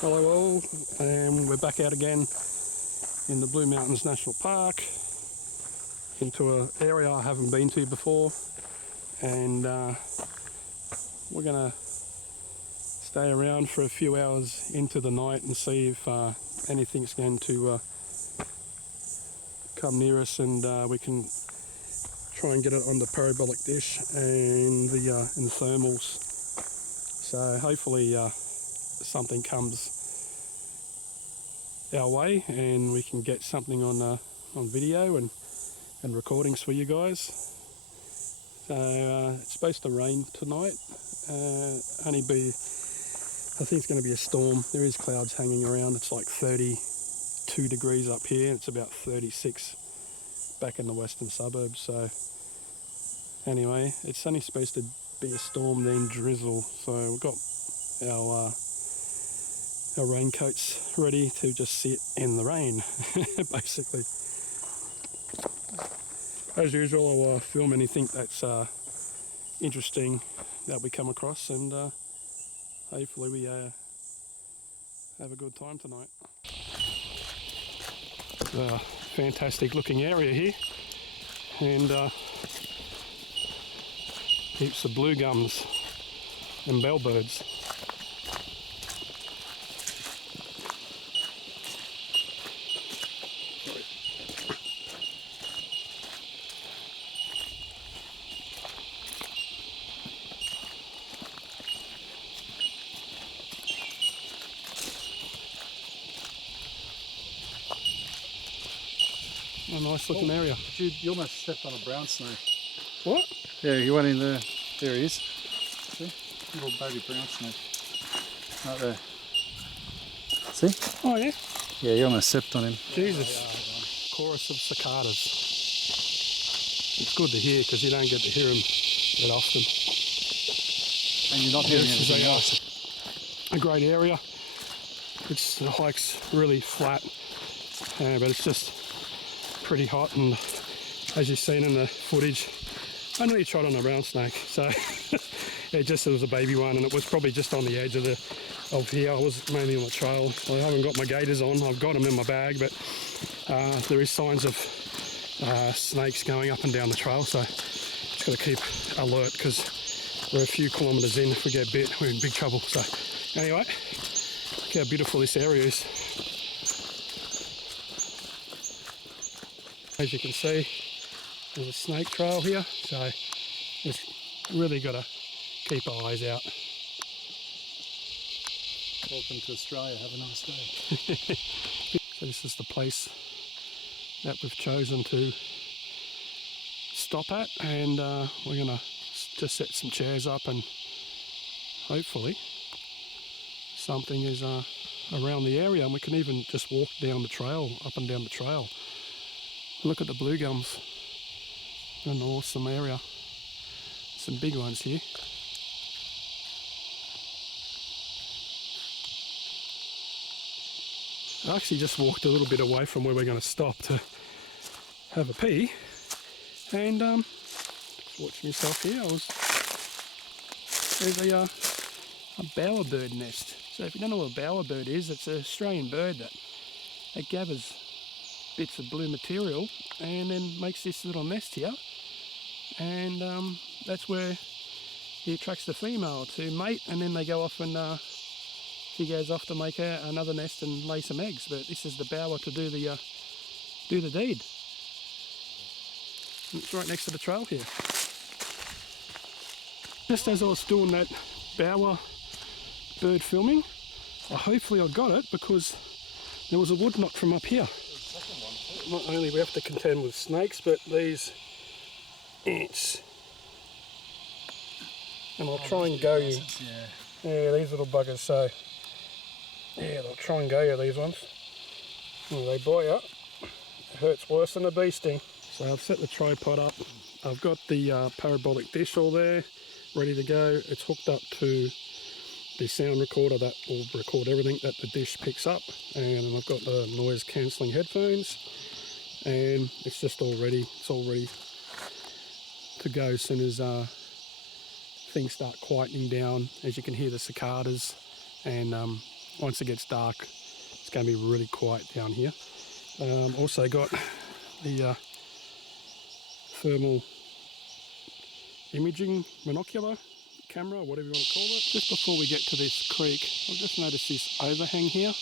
Hello all, and we're back out again in the Blue Mountains National Park into an area I haven't been to before, and we're going to stay around for a few hours into the night and see if anything's going to come near us, and we can try and get it on the parabolic dish and the thermals. So hopefully something comes our way and we can get something on video and recordings for you guys. So it's supposed to rain tonight. Only be, I think it's going to be a storm. There is clouds hanging around. It's like 32 degrees up here. It's about 36 back in the western suburbs. So anyway, it's only supposed to be a storm then drizzle. So we've got our raincoats ready to just sit in the rain, basically. As usual, I'll film anything that's interesting that we come across, and hopefully we have a good time tonight. Fantastic looking area here, and heaps of blue gums and bellbirds. A nice looking area. You almost stepped on a brown snake. What? Yeah, you went in there. There he is. See? Little baby brown snake. Right there. See? Oh yeah? Yeah, you almost stepped on him. Jesus. Chorus of cicadas. It's good to hear because you don't get to hear them that often. And you're not hearing anything else. A great area. The hike's really flat, but it's just pretty hot, and as you've seen in the footage, I nearly trod on a brown snake, so it was a baby one, and it was probably just on the edge of here. I was mainly on the trail. I haven't got my gaiters on. I've got them in my bag, but there is signs of snakes going up and down the trail, so just got to keep alert because we're a few kilometres in. If we get bit, we're in big trouble. So anyway, look how beautiful this area is. As you can see, there's a snake trail here, so just really got to keep our eyes out. Welcome to Australia, have a nice day. So this is the place that we've chosen to stop at, and we're going to just set some chairs up, and hopefully something is around the area, and we can even just walk down the trail, up and down the trail. Look at the blue gums. An awesome area. Some big ones here. I actually just walked a little bit away from where we're going to stop to have a pee, and just watching myself here. There's a bowerbird nest. So if you don't know what a bowerbird is, it's an Australian bird that gathers bits of blue material and then makes this little nest here, and that's where he attracts the female to mate, and then they go off, and she goes off to make another nest and lay some eggs. But this is the bower to do the deed. And it's right next to the trail here. Just as I was doing that bower bird filming, hopefully I got it, because there was a wood knot from up here. Not only we have to contend with snakes, but these ants. And I'll try and go you. Yeah, these little buggers. So yeah, they'll try and go you, these ones. And they bite you. It hurts worse than a bee sting. So I've set the tripod up. I've got the parabolic dish all there, ready to go. It's hooked up to the sound recorder that will record everything that the dish picks up, and I've got the noise cancelling headphones, and it's just all ready. It's all ready to go as soon as things start quietening down. As you can hear the cicadas, and once it gets dark, it's going to be really quiet down here. Also got the thermal imaging monocular camera, whatever you want to call it. Just before we get to this creek, I've just noticed this overhang here,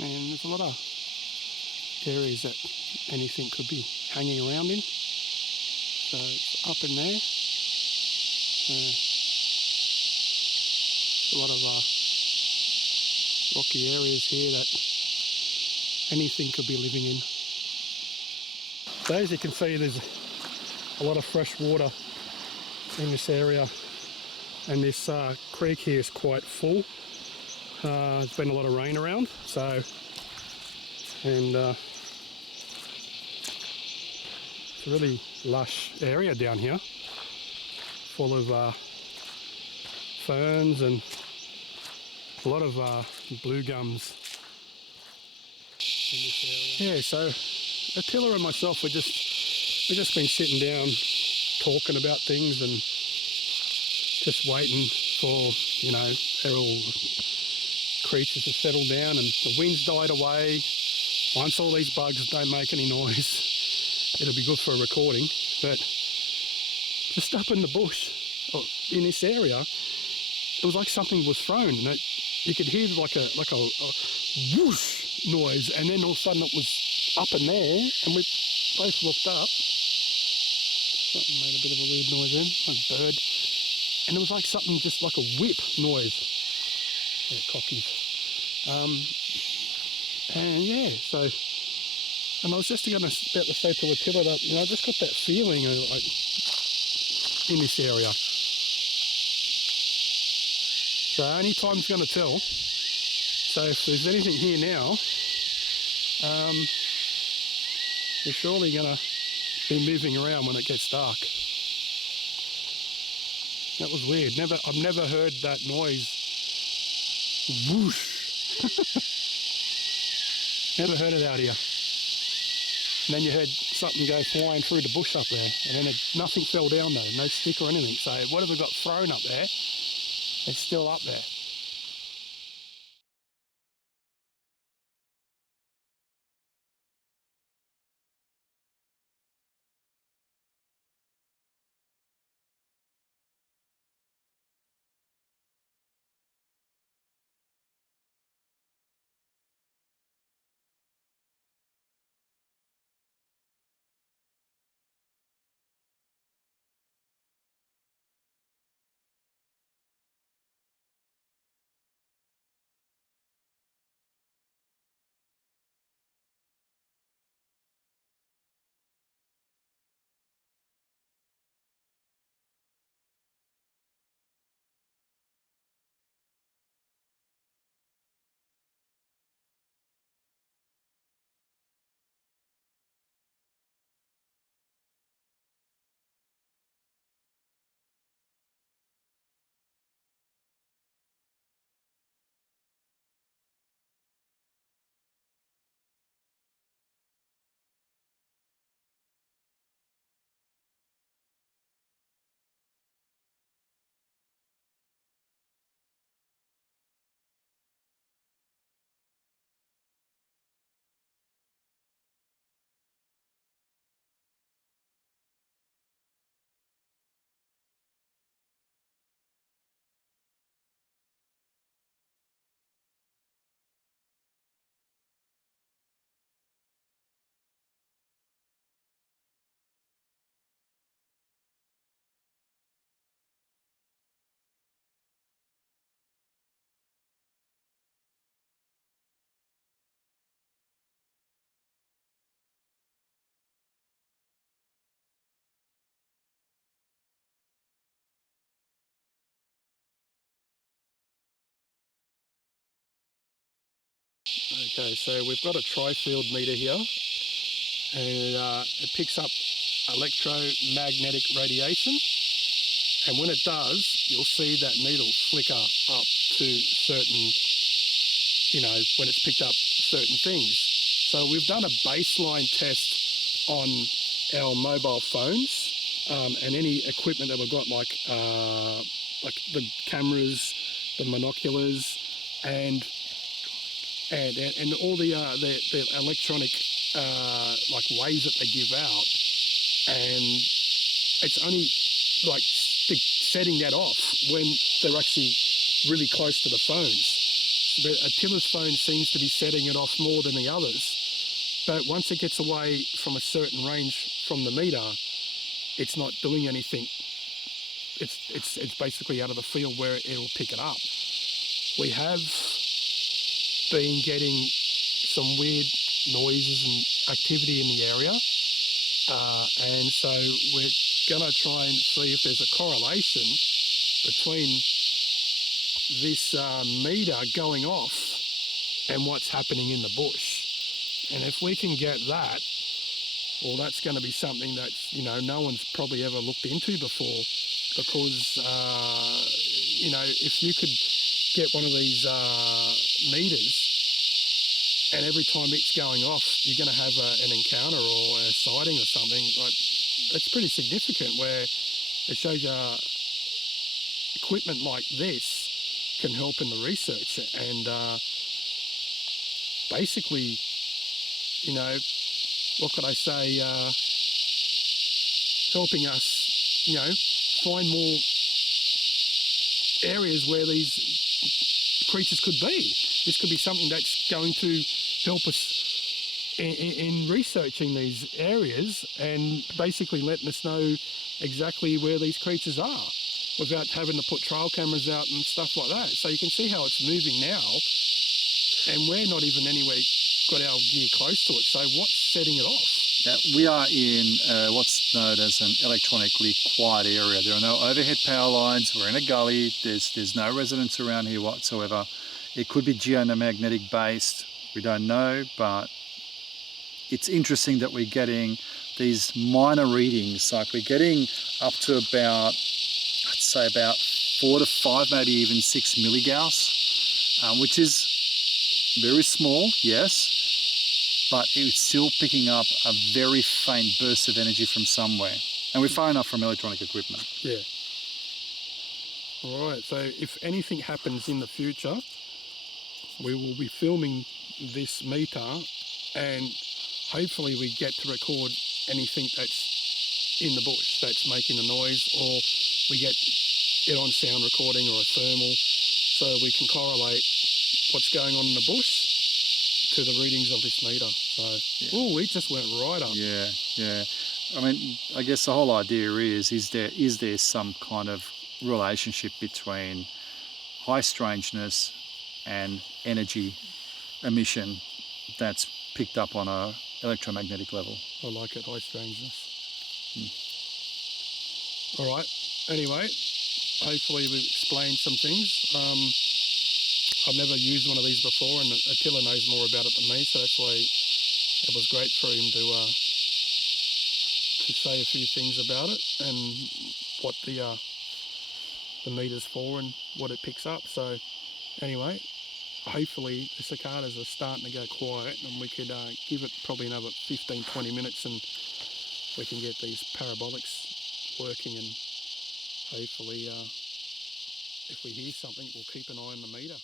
and there's a lot of areas that anything could be hanging around in. So it's up in there. A lot of rocky areas here that anything could be living in. So as you can see, there's a lot of fresh water in this area, and this creek here is quite full. There's been a lot of rain around, so it's a really lush area down here, full of ferns and a lot of blue gums in this area. Yeah, so Attila and myself, we've just been sitting down talking about things and just waiting for, you know, feral creatures to settle down, and the wind's died away. Once all these bugs don't make any noise, it'll be good for a recording. But just up in the bush, or in this area, it was like something was thrown, and you could hear like a whoosh noise, and then all of a sudden it was up in there, and we both looked up. Something made a bit of a weird noise then, like a bird, and it was like something just like a whip noise. Yeah, cockies. And yeah, so, and I was just about to say to Attila that, you know, I just got that feeling of, like, in this area. So only time's going to tell. So if there's anything here now, they're surely going to be moving around when it gets dark. That was weird. I've never heard that noise. Whoosh. Never heard it out here. And then you heard something go flying through the bush up there, and then nothing fell down though, no stick or anything. So whatever got thrown up there, it's still up there. Okay, so we've got a tri-field meter here, and it picks up electromagnetic radiation, and when it does, you'll see that needle flicker up to certain, you know, when it's picked up certain things. So we've done a baseline test on our mobile phones and any equipment that we've got, like the cameras, the monoculars, and all the electronic like waves that they give out, and it's only like setting that off when they're actually really close to the phones. But Attila's phone seems to be setting it off more than the others. But once it gets away from a certain range from the meter, it's not doing anything. It's basically out of the field where it'll pick it up. We have been getting some weird noises and activity in the area, and so we're going to try and see if there's a correlation between this meter going off and what's happening in the bush. And if we can get that, well, that's going to be something that, you know, no one's probably ever looked into before, because, you know, if you could get one of these meters and every time it's going off, you're going to have an encounter or a sighting or something, like, that's pretty significant, where it shows you equipment like this can help in the research. And basically, you know, what could I say, helping us, you know, find more areas where these creatures could be. This could be something that's going to help us in researching these areas and basically letting us know exactly where these creatures are without having to put trail cameras out and stuff like that. So you can see how it's moving now, and we're not even anywhere got our gear close to it. So what's setting it off? We are in what's known as an electronically quiet area. There are no overhead power lines. We're in a gully. There's no residents around here whatsoever. It could be geomagnetic based. We don't know, but it's interesting that we're getting these minor readings. Like we're getting up to about, I'd say about 4 to 5, maybe even 6 pracousts, which is very small, yes, but it's still picking up a very faint burst of energy from somewhere. And we're far enough from electronic equipment. Yeah. All right, so if anything happens in the future, we will be filming this meter, and hopefully we get to record anything that's in the bush that's making a noise, or we get it on sound recording or a thermal, so we can correlate what's going on in the bush to the readings of this meter. So, yeah. Oh, we just went right up. Yeah, yeah. I mean, I guess the whole idea is there some kind of relationship between high strangeness and energy emission that's picked up on a electromagnetic level? I like it, high strangeness. All right, anyway, hopefully we've explained some things. I've never used one of these before, and Attila knows more about it than me, so that's why it was great for him to say a few things about it and what the meter's for and what it picks up. So anyway, hopefully the cicadas are starting to go quiet, and we could give it probably another 15-20 minutes, and we can get these parabolics working, and hopefully if we hear something, we'll keep an eye on the meter.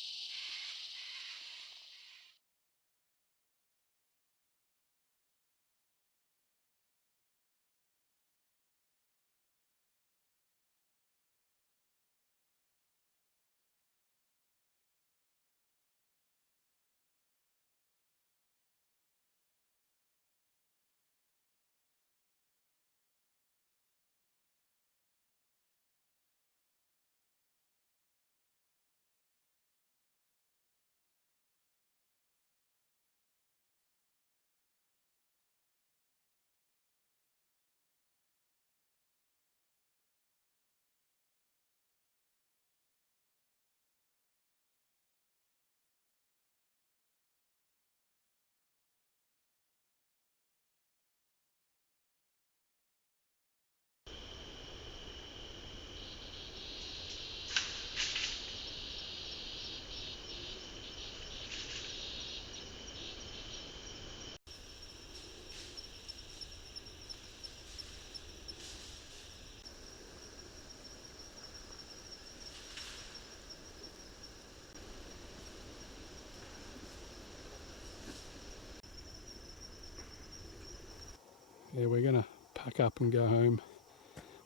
yeah, we're gonna pack up and go home.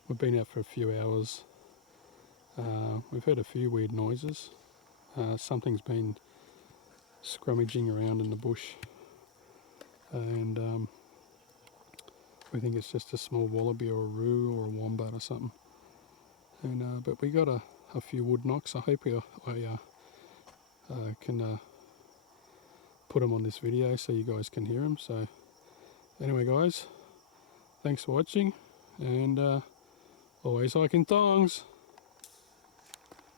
We've been out for a few hours. We've heard a few weird noises. Something's been scrummaging around in the bush, and we think it's just a small wallaby or a roo or a wombat or something. And but we got a few wood knocks. I hope I can put them on this video so you guys can hear them. So anyway, guys, thanks for watching, and always hiking thongs.